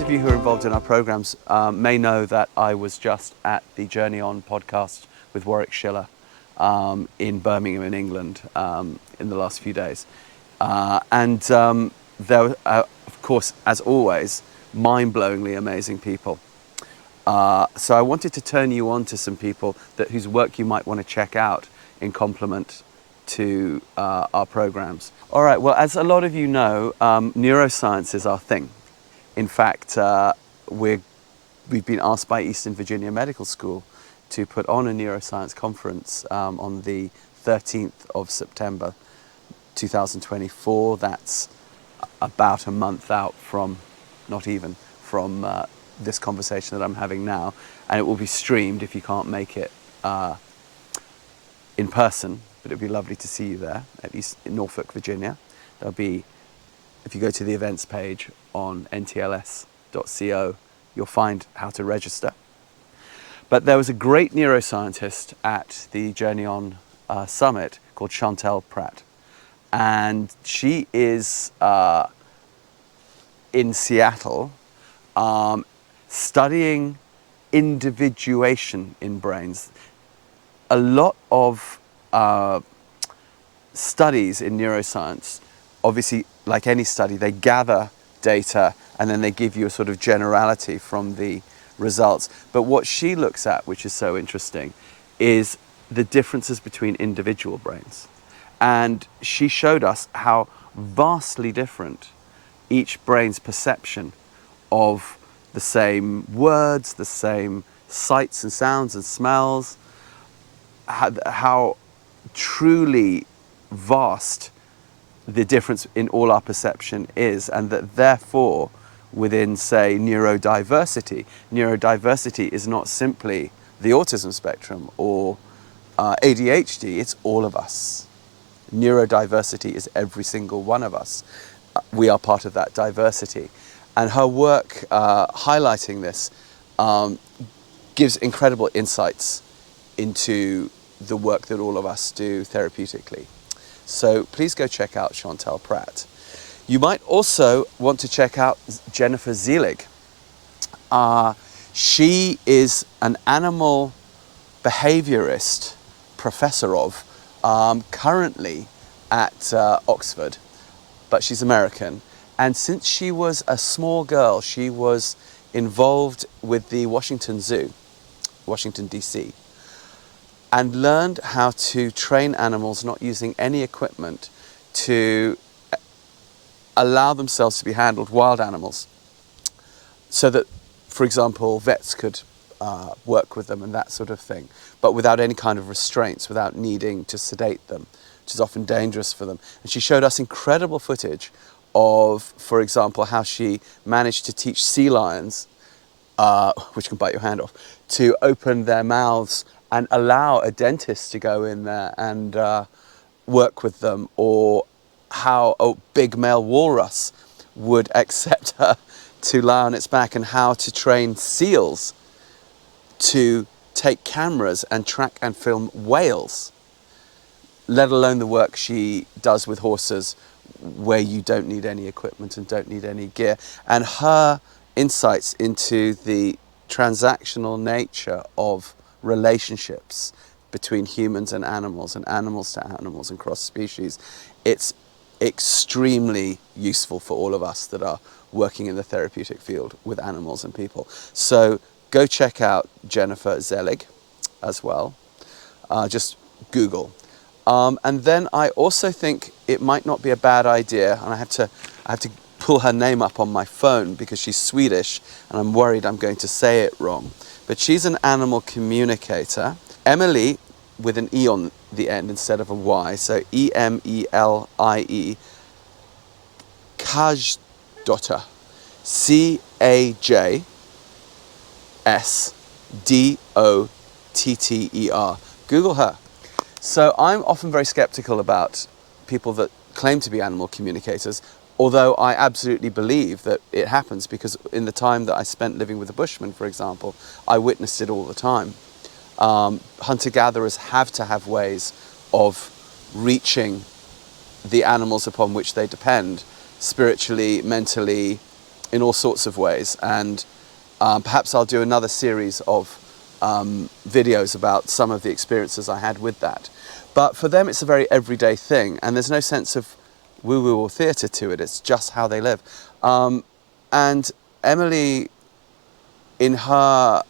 Those of you who are involved in our programs may know that I was just at the Journey On podcast with Warwick Schiller in Birmingham in England in the last few days. There were, of course, as always, mind-blowingly amazing people. So I wanted to turn you on to some people whose work you might want to check out in complement to our programs. All right, well, as a lot of you know, neuroscience is our thing. In fact, we've been asked by Eastern Virginia Medical School to put on a neuroscience conference on the 13th of September 2024. That's about a month out from, not even, from this conversation that I'm having now. And it will be streamed if you can't make it in person, but it'd be lovely to see you there, at least in Norfolk, Virginia. There'll be, if you go to the events page on ntls.co, you'll find how to register. But there was a great neuroscientist at the Journey On Summit called Chantel Pratt. And she is in Seattle studying individuation in brains. A lot of studies in neuroscience, obviously, like any study, they gather data and then they give you a sort of generality from the results. But what she looks at, which is so interesting, is the differences between individual brains. And she showed us how vastly different each brain's perception of the same words, the same sights and sounds and smells, how truly vast the difference in all our perception is, and that therefore within, say, neurodiversity is not simply the autism spectrum or ADHD, it's all of us. Neurodiversity is every single one of us. We are part of that diversity. And her work highlighting this gives incredible insights into the work that all of us do therapeutically. So please go check out Chantel Pratt. You might also want to check out Jennifer Zelig. She is an animal behaviorist, professor of, currently at Oxford, but she's American. And since she was a small girl, she was involved with the Washington Zoo, Washington, DC, and learned how to train animals not using any equipment to allow themselves to be handled, wild animals, so that, for example, vets could work with them and that sort of thing, but without any kind of restraints, without needing to sedate them, which is often dangerous for them. And she showed us incredible footage of, for example, how she managed to teach sea lions, which can bite your hand off, to open their mouths and allow a dentist to go in there and work with them, or how a big male walrus would accept her to lie on its back, and how to train seals to take cameras and track and film whales, let alone the work she does with horses where you don't need any equipment and don't need any gear. And her insights into the transactional nature of relationships between humans and animals to animals and cross species, it's extremely useful for all of us that are working in the therapeutic field with animals and people. So go check out Jennifer Zelig as well. Just Google. And then I also think it might not be a bad idea, and I have to pull her name up on my phone because she's Swedish and I'm worried I'm going to say it wrong. But she's an animal communicator. Emily, with an E on the end instead of a Y, so Emelie, Kj Dorter, Casdotter. Google her. So I'm often very skeptical about people that claim to be animal communicators, although I absolutely believe that it happens, because in the time that I spent living with the Bushmen, for example, I witnessed it all the time. Hunter-gatherers have to have ways of reaching the animals upon which they depend, spiritually, mentally, in all sorts of ways. And perhaps I'll do another series of videos about some of the experiences I had with that. But for them, it's a very everyday thing, and there's no sense of woo-woo or theatre to it. It's just how they live. And Emily, in her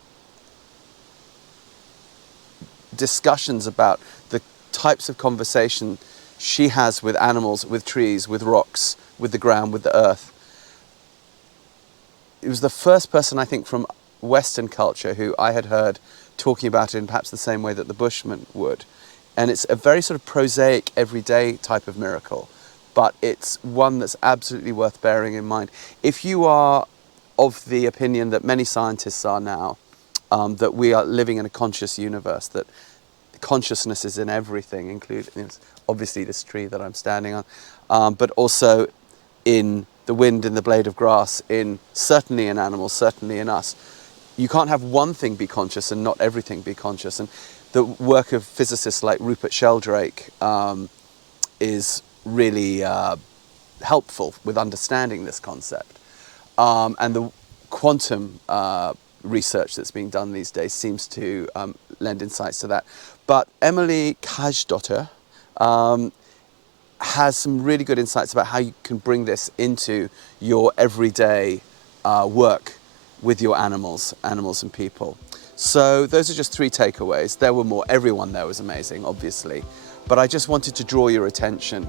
discussions about the types of conversation she has with animals, with trees, with rocks, with the ground, with the earth, it was the first person, I think, from Western culture who I had heard talking about it in perhaps the same way that the Bushmen would. And it's a very sort of prosaic, everyday type of miracle, but it's one that's absolutely worth bearing in mind. If you are of the opinion that many scientists are now, that we are living in a conscious universe, that consciousness is in everything, including obviously this tree that I'm standing on, but also in the wind, in the blade of grass, certainly in animals, certainly in us. You can't have one thing be conscious and not everything be conscious. And the work of physicists like Rupert Sheldrake is really helpful with understanding this concept. And the quantum research that's being done these days seems to lend insights to that. But Emily Kj Dorter has some really good insights about how you can bring this into your everyday work with your animals and people. So those are just 3 takeaways. There were more. Everyone there was amazing, obviously. But I just wanted to draw your attention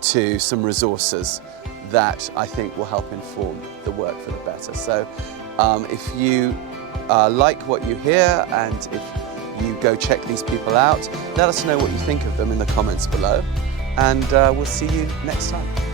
to some resources that I think will help inform the work for the better. So if you like what you hear, and if you go check these people out, let us know what you think of them in the comments below. And we'll see you next time.